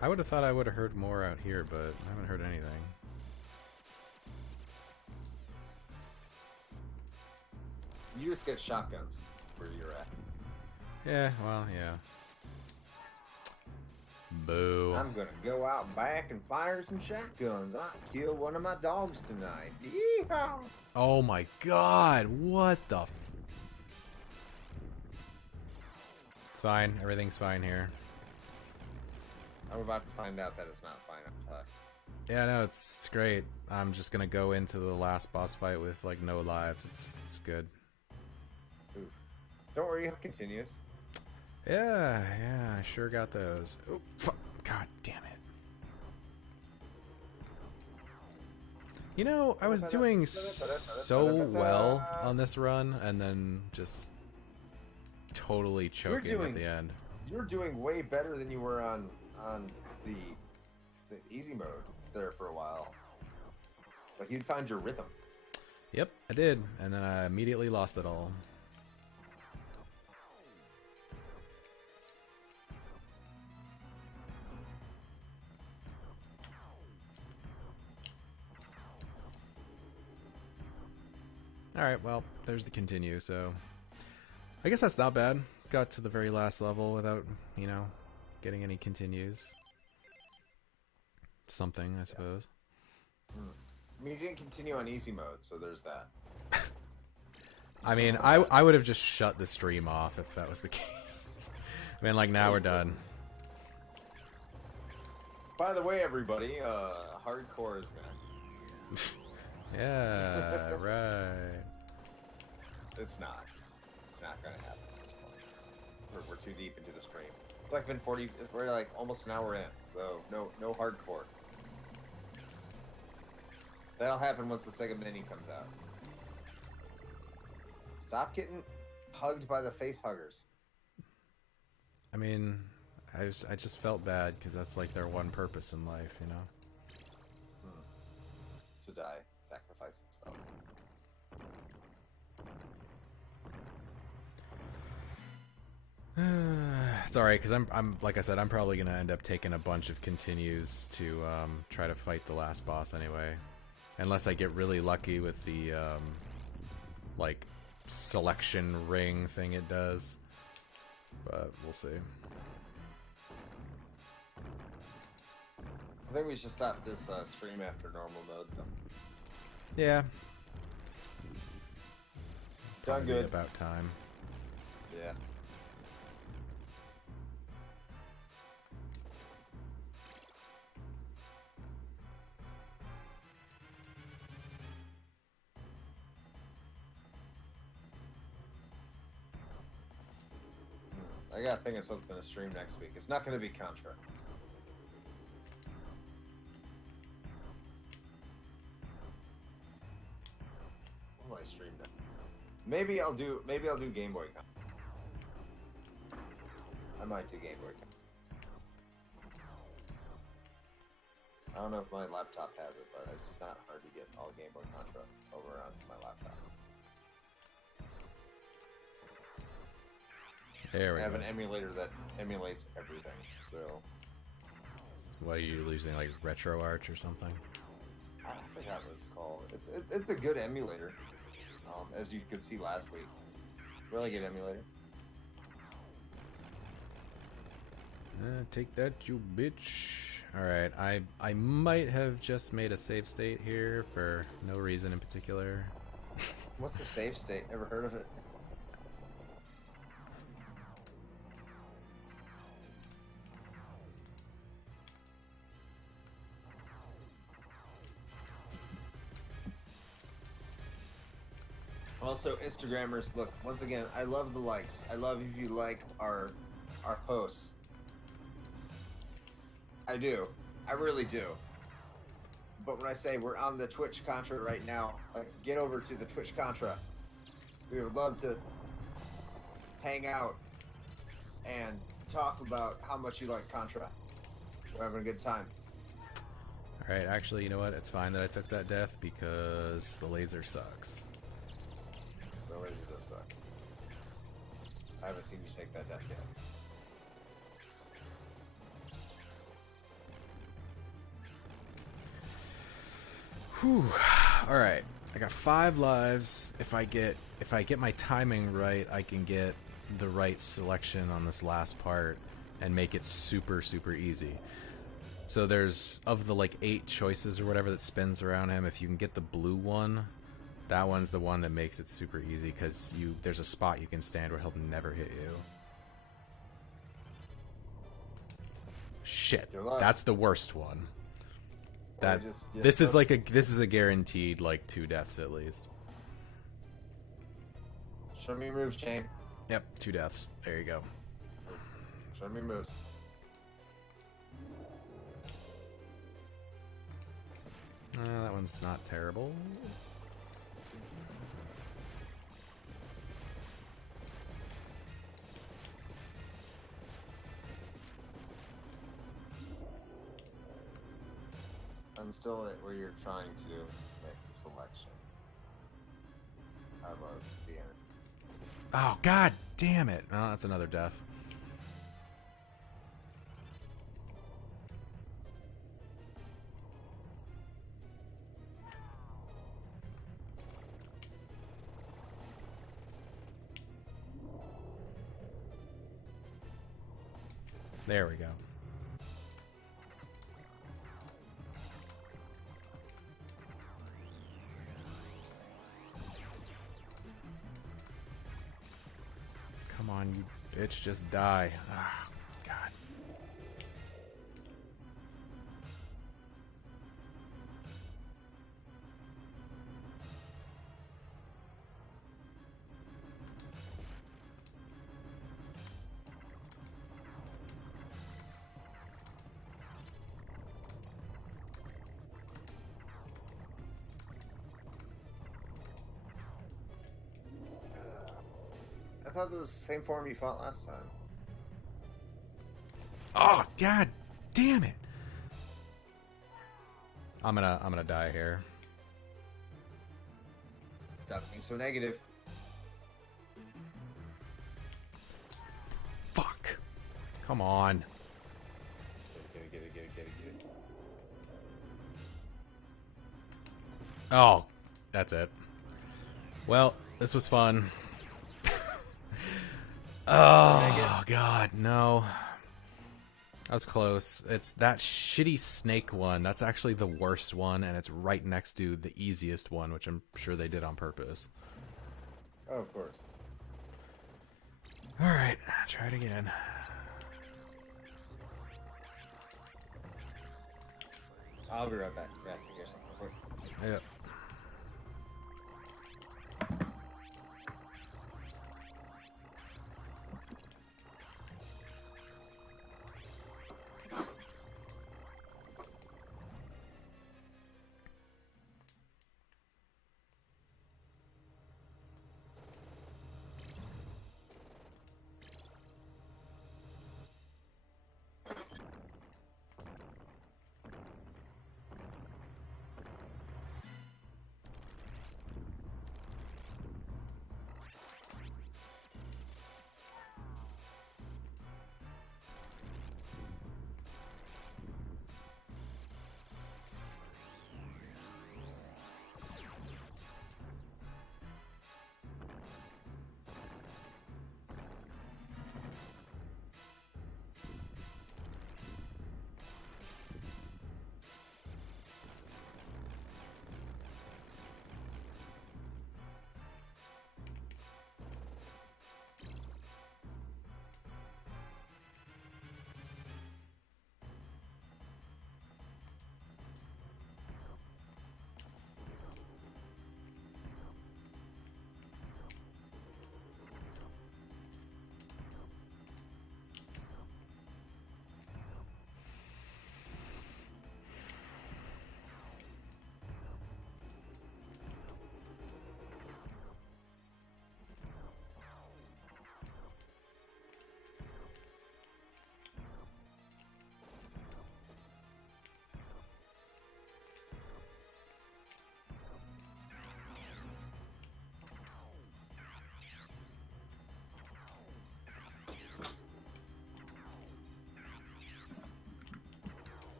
I would have thought I would have heard more out here, but I haven't heard anything. You just get shotguns where you're at. Yeah, well, yeah. Boo. I'm gonna go out back and fire some shotguns. I killed one of my dogs tonight. Yeehaw! Oh my god, what the f... It's fine, everything's fine here. I'm about to find out that it's not fine. Yeah, no, it's great. I'm just gonna go into the last boss fight with like no lives. It's good. Oof. Don't worry, it continues. Yeah, I sure got those. Oh, fuck. God damn it. You know, I was doing so well on this run, and then just totally choking at the end. You're doing way better than you were on the easy mode there for a while. Like, you'd find your rhythm. Yep, I did, and then I immediately lost it all. Alright, well, there's the continue, so... I guess that's not bad. Got to the very last level without, you know, getting any continues. Something, I suppose. I mean, you didn't continue on easy mode, so there's that. I mean, I would have just shut the stream off if that was the case. I mean, like, now we're done. By the way, everybody, hardcore is next. Yeah, right. It's not. It's not gonna happen at this point. We're too deep into the stream. It's like been 40. We're like almost an hour in, so no hardcore. That'll happen once the second menu comes out. Stop getting hugged by the face huggers. I mean, I just felt bad because that's like their one purpose in life, you know? To die, sacrifice stuff. It's alright, because I'm like I said, I'm probably gonna end up taking a bunch of continues to try to fight the last boss anyway, unless I get really lucky with the like selection ring thing it does. But we'll see. I think we should stop this stream after normal mode, though. Yeah. Done Probably good. About time. Yeah. I gotta think of something to stream next week. It's not gonna be Contra. What will I stream now? Maybe I'll do Game Boy. I might do Game Boy. I don't know if my laptop has it, but it's not hard to get all Game Boy Contra over onto my laptop. There we I have go. an emulator that emulates everything. So What are you using, like RetroArch or something? I forgot what it's called. It's a good emulator, as you could see last week. Really good emulator. Take that, you bitch. Alright, I might have just made a save state here for no reason in particular. What's the save state? Never heard of it. Also, Instagrammers, look, once again, I love the likes. I love if you like our posts. I do. I really do. But when I say we're on the Twitch Contra right now, like, get over to the Twitch Contra. We would love to hang out and talk about how much you like Contra. We're having a good time. Alright, actually, you know what? It's fine that I took that death because the laser sucks. The laser does suck. I haven't seen you take that death yet. Whew. Alright. I got 5 lives. If I get my timing right, I can get the right selection on this last part and make it super, super easy. So there's, of the like 8 choices or whatever that spins around him, if you can get the blue one, that one's the one that makes it super easy because there's a spot you can stand where he'll never hit you. Shit. That's the worst one. That this is a guaranteed like 2 deaths at least. Show me your moves, Shane. Yep, 2 deaths. There you go. Show me your moves. That one's not terrible. I'm still at where you're trying to make the selection. I love the end. Oh, god damn it. Oh, that's another death. There we go. Come on, you bitch, just die. Ah, God. I thought it was the same form you fought last time. Oh, god damn it. I'm gonna die here. Stop being so negative. Fuck. Come on. Get it. Oh, that's it. Well, this was fun. Oh, God, no. That was close. It's that shitty snake one. That's actually the worst one, and it's right next to the easiest one, which I'm sure they did on purpose. Oh, of course. Alright, try it again. I'll be right back. Yeah, take care of something quick. Yep.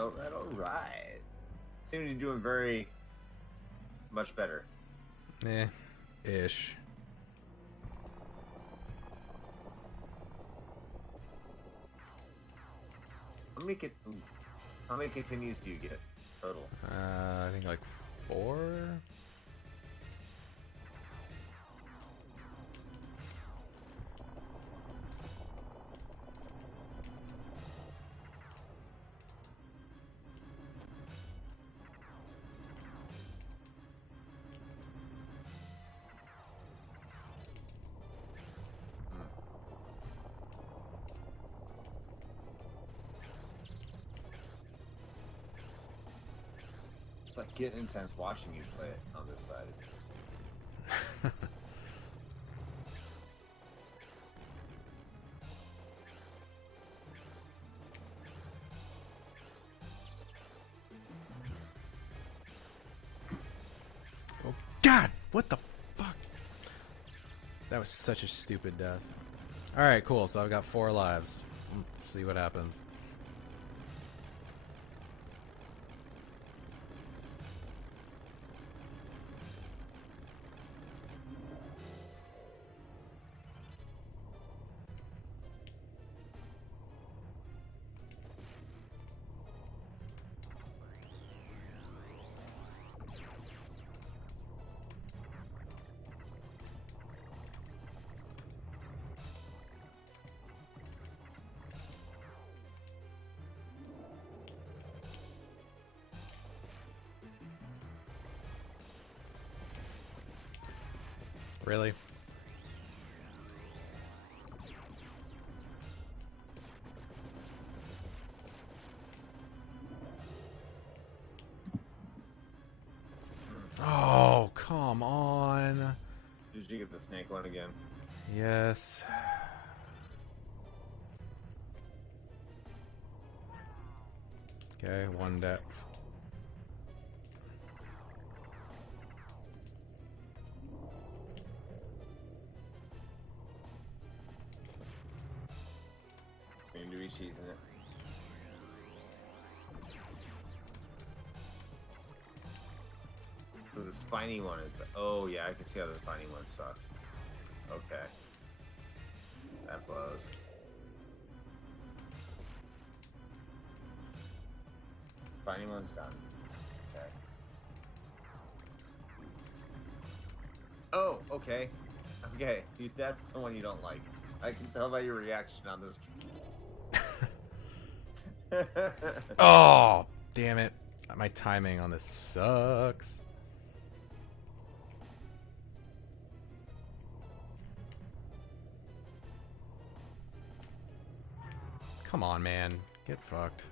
Alright. Seem to be doing very much better. Ish. How many continues do you get total? I think like 4. It's like getting intense watching you play it on this side. Oh God! What the fuck? That was such a stupid death. All right, cool. So I've got 4 lives. Let's see what happens. Really? Oh, come on. Did you get the snake one again? Yes. Okay, 1 death. Seem to be cheesing it. So the spiny one is... Oh, yeah, I can see how the spiny one sucks. Okay. That blows. Spiny one's done. Okay. Oh, okay. Okay, that's the one you don't like. I can tell by your reaction on this. Oh, damn it. My timing on this sucks. Come on, man. Get fucked.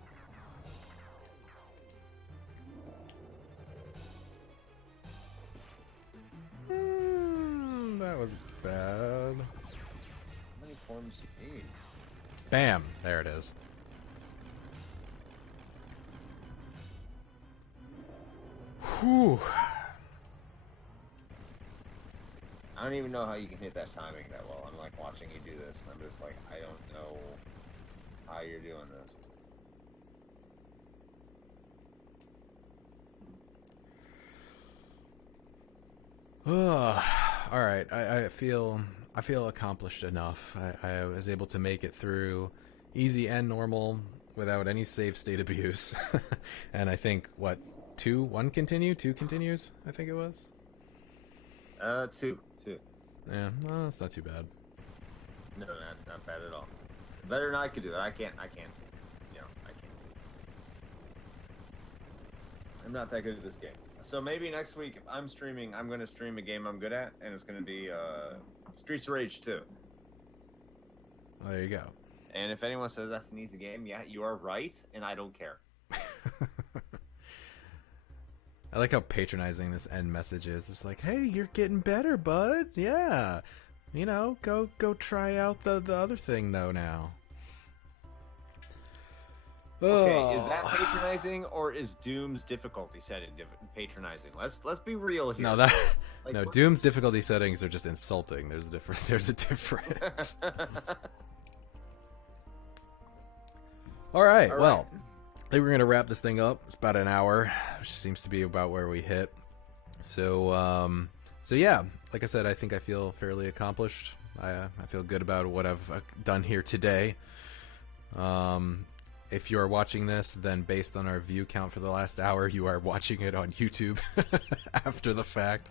That was bad. How many forms do you need? Bam. There it is. Whew. I don't even know how you can hit that timing that well. I'm like watching you do this, and I'm just like, I don't know how you're doing this. All right, I feel accomplished enough. I was able to make it through easy and normal without any save state abuse. And I think what, 2 continues, I think it was. Two. Yeah, well, that's not too bad. No, not bad at all. Better than I could do it. I can't. You know, I can't. I'm not that good at this game. So maybe next week, if I'm streaming, I'm going to stream a game I'm good at, and it's going to be Streets of Rage 2. Well, there you go. And if anyone says that's an easy game, yeah, you are right, and I don't care. I like how patronizing this end message is. It's like, hey, you're getting better, bud. Yeah. You know, go try out the other thing, though, now. Okay, is that patronizing, or is Doom's difficulty setting patronizing? Let's be real here. No, like, no. Doom's difficulty settings are just insulting. There's a difference. All right. Well, I think we're gonna wrap this thing up. It's about an hour, which seems to be about where we hit. So, so yeah, like I said, I think I feel fairly accomplished. I feel good about what I've done here today. If you are watching this, then based on our view count for the last hour, you are watching it on YouTube after the fact.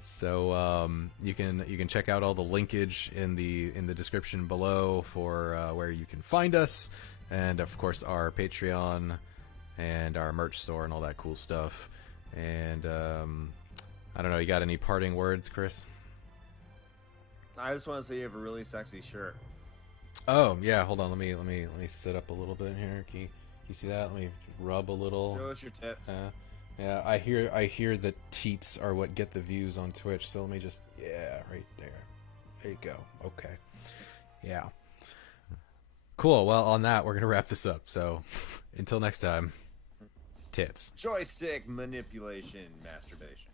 So you can check out all the linkage in the description below for where you can find us, and of course our Patreon and our merch store and all that cool stuff. And I don't know, you got any parting words, Chris? I just want to say you have a really sexy shirt. Oh yeah, hold on. Let me sit up a little bit here. Can you see that? Let me rub a little. Show us your tits. Yeah, I hear that teats are what get the views on Twitch. So let me just right there. There you go. Okay. Yeah. Cool. Well, on that, we're gonna wrap this up. So until next time, tits. Joystick manipulation, masturbation.